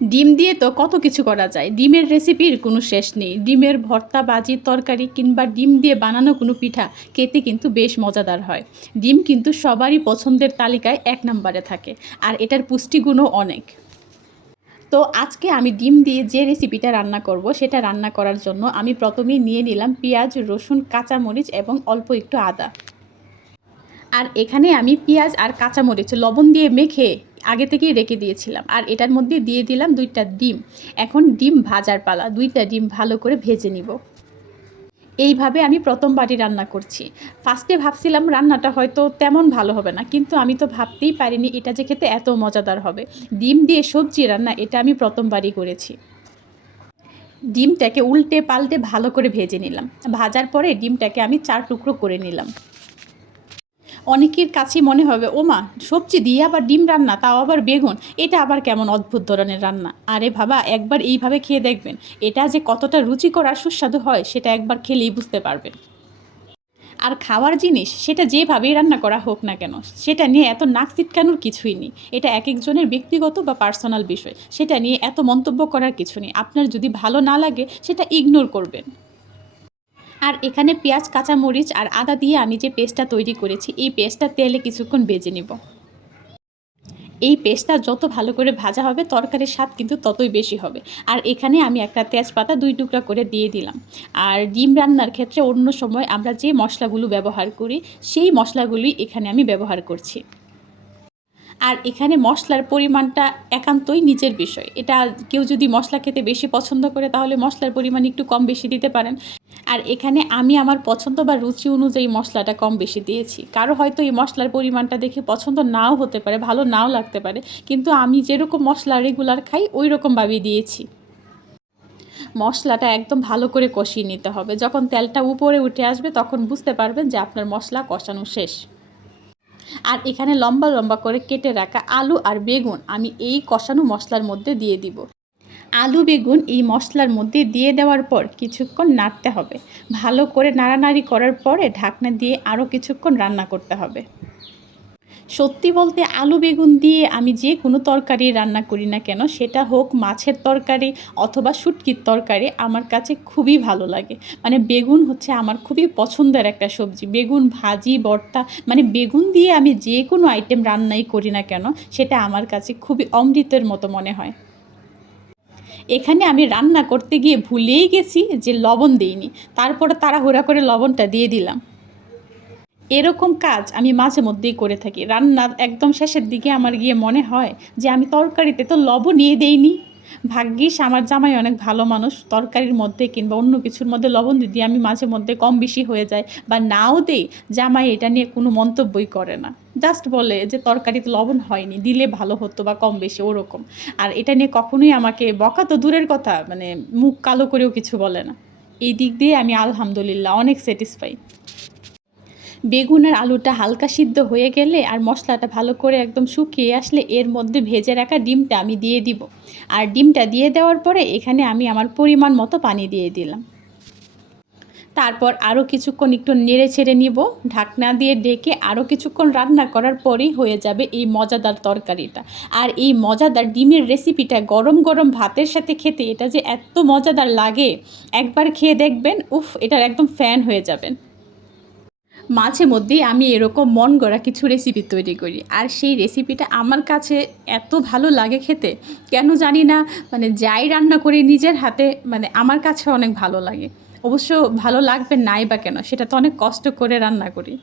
ডিম দিয়ে তো কত কিছু করা যায়। ডিমের রেসিপির কোনো শেষ নেই। ডিমের ভর্তা, বাজি, তরকারি কিংবা ডিম দিয়ে বানানো কোনো পিঠা খেতে কিন্তু বেশ মজাদার হয়। ডিম কিন্তু সবারই পছন্দের তালিকায় এক নম্বরে থাকে আর এটার পুষ্টিগুণও অনেক। তো আজকে আমি ডিম দিয়ে যে রেসিপিটা রান্না করব সেটা রান্না করার জন্য আমি প্রথমেই নিয়ে নিলাম পেঁয়াজ, রসুন, কাঁচামরিচ এবং অল্প একটু আদা। আর এখানে আমি পেঁয়াজ আর কাঁচামরিচ লবণ দিয়ে মেখে আগে থেকেই রেখে দিয়েছিলাম। আর এটার মধ্যে দিয়ে দিলাম দুইটা ডিম। এখন ডিম ভাজার পালা, দুইটা ডিম ভালো করে ভেজে নিব। এইভাবে আমি প্রথম প্রথমবারই রান্না করছি। ফার্স্টে ভাবছিলাম রান্নাটা হয়তো তেমন ভালো হবে না, কিন্তু আমি তো ভাবতেই পারিনি এটা যে খেতে এত মজাদার হবে। ডিম দিয়ে সবজি রান্না, এটা আমি প্রথমবারই করেছি। ডিমটাকে উল্টে পাল্টে ভালো করে ভেজে নিলাম। ভাজার পরে ডিমটাকে আমি চার টুকরো করে নিলাম। অনেকের কাছেই মনে হবে, ওমা, সবজি দিয়ে আবার ডিম রান্না, তাও আবার বেগুন, এটা আবার কেমন অদ্ভুত ধরনের রান্না। আরে বাবা, একবার এইভাবে খেয়ে দেখবেন, এটা যে কতটা রুচিকর আর সুস্বাদু হয়, সেটা একবার খেলেই বুঝতে পারবেন। আর খাওয়ার জিনিস, সেটা যেভাবেই রান্না করা হোক না কেন, সেটা নিয়ে এত নাক চিটকানোর কিছুই নেই। এটা এক একজনের ব্যক্তিগত বা পার্সোনাল বিষয়, সেটা নিয়ে এত মন্তব্য করার কিছু নেই। আপনার যদি ভালো না লাগে, সেটা ইগনোর করবেন। আর এখানে পেঁয়াজ, কাঁচামরিচ আর আদা দিয়ে আমি যে পেস্টটা তৈরি করেছি, এই পেস্টটা তেলে কিছুক্ষণ বেজে নেব। এই পেস্টটা যত ভালো করে ভাজা হবে, তরকারির স্বাদ কিন্তু ততই বেশি হবে। আর এখানে আমি একটা তেজপাতা দুই টুকরা করে দিয়ে দিলাম। আর ডিম রান্নার ক্ষেত্রে অন্য সময় আমরা যে মশলাগুলো ব্যবহার করি, সেই মশলাগুলি এখানে আমি ব্যবহার করছি। আর এখানে মশলার পরিমাণটা একান্তই নিজের বিষয়। এটা কেউ যদি মশলা খেতে বেশি পছন্দ করে, তাহলে মশলার পরিমাণ একটু কম বেশি দিতে পারেন। আর এখানে আমি আমার পছন্দ বা রুচি অনুযায়ী মশলাটা কম বেশি দিয়েছি। কারও হয়তো এই মশলার পরিমাণটা দেখে পছন্দ নাও হতে পারে, ভালো নাও লাগতে পারে, কিন্তু আমি যেরকম মশলা রেগুলার খাই ওই রকমভাবেই দিয়েছি। মশলাটা একদম ভালো করে কষিয়ে নিতে হবে। যখন তেলটা উপরে উঠে আসবে, তখন বুঝতে পারবেন যে আপনার মশলা কষানো শেষ। আর এখানে লম্বা লম্বা করে কেটে রাখা আলু আর বেগুন আমি এই কষানো মশলার মধ্যে দিয়ে দিব। আলু, বেগুন এই মশলার মধ্যে দিয়ে দেওয়ার পর কিছুক্ষণ নাড়তে হবে। ভালো করে নাড়ানাড়ি করার পরে ঢাকনা দিয়ে আরও কিছুক্ষণ রান্না করতে হবে। সত্যি বলতে আলু বেগুন দিয়ে আমি যে কোনো তরকারি রান্না করি না কেন, সেটা হোক মাছের তরকারি অথবা শুটকির তরকারি আমার কাছে খুবই ভালো লাগে। মানে বেগুন হচ্ছে আমার খুবই পছন্দের একটা সবজি। বেগুন, ভাজি ভর্তা মানে বেগুন দিয়ে আমি যে কোনো আইটেম রান্নাই করি না কেন, সেটা আমার কাছে খুবই অমৃতের মতো মনে হয়। এখানে আমি রান্না করতে গিয়ে ভুলেই গেছি যে লবণ দিইনি। তারপরে তাড়াহুড়া করে লবণটা দিয়ে দিলাম। এরকম কাজ আমি মাঝে মধ্যেই করে থাকি। রান্নার একদম শেষের দিকে আমার গিয়ে মনে হয় যে, আমি তরকারিতে তো লবণ নিয়ে দেইনি। ভাগ্যিস আমার জামাই অনেক ভালো মানুষ। তরকারির মধ্যে কিংবা অন্য কিছুর মধ্যে লবণ দিয়ে আমি মাঝে মধ্যে কম বেশি হয়ে যায় বা নাও দেই, জামাই এটা নিয়ে কোনো মন্তব্যই করে না। জাস্ট বলে যে, তরকারিতে লবণ হয়নি, দিলে ভালো হতো বা কম বেশি, ওরকম। আর এটা নিয়ে কখনোই আমাকে বকা তো দূরের কথা মানে মুখ কালো করেও কিছু বলে না। এই দিক দিয়ে আমি আলহামদুলিল্লাহ অনেক স্যাটিসফাই বেগুন আর আলুটা হালকা সিদ্ধ হয়ে গেলে আর মশলাটা ভালো করে একদম শুকিয়ে আসলে এর মধ্যে ভেজে রাখা ডিমটা আমি দিয়ে দিব। আর ডিমটা দিয়ে দেওয়ার পরে এখানে আমি আমার পরিমাণ মতো পানি দিয়ে দিলাম। তারপর আরও কিছুক্ষণ একটু নেড়ে ছেড়ে নিব। ঢাকনা দিয়ে ডেকে আরও কিছুক্ষণ রান্না করার পরেই হয়ে যাবে এই মজাদার তরকারিটা। আর এই মজাদার ডিমের রেসিপিটা গরম গরম ভাতের সাথে খেতে এটা যে এত মজাদার লাগে, একবার খেয়ে দেখবেন, উফ, এটার একদম ফ্যান হয়ে যাবেন। মাঝে মধ্যেই আমি এরকম মন গড়া কিছু রেসিপি তৈরি করি। আর সেই রেসিপিটা আমার কাছে এত ভালো লাগে খেতে, কেন জানি না মানে যাই রান্না করি নিজের হাতে মানে আমার কাছে অনেক ভালো লাগে। অবশ্য ভালো লাগবে নাই বা কেন, সেটা তো অনেক কষ্ট করে রান্না করি।